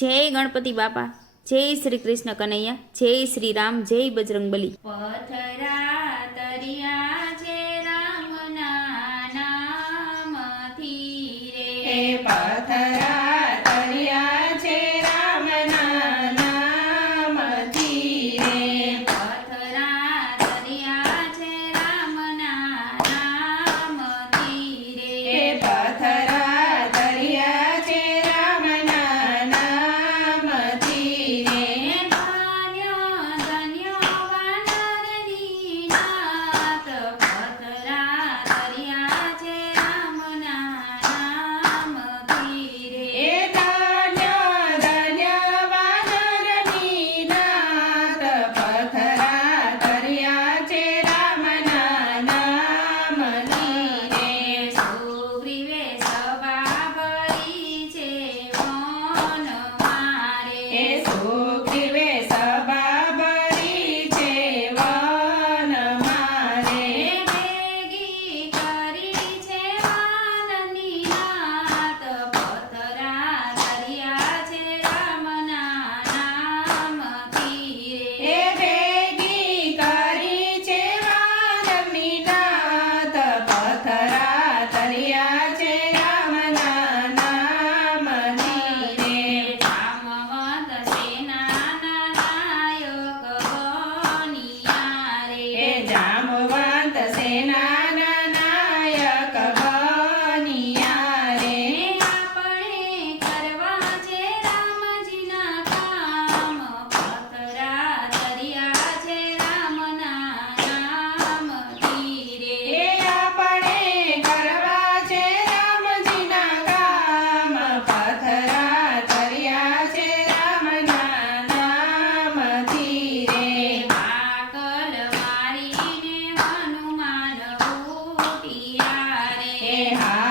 જય ગણપતિ બાપા જય શ્રી કૃષ્ણ કનૈયા જય શ્રી રામ જય બજરંગબલી. પથરા તરિયા 看一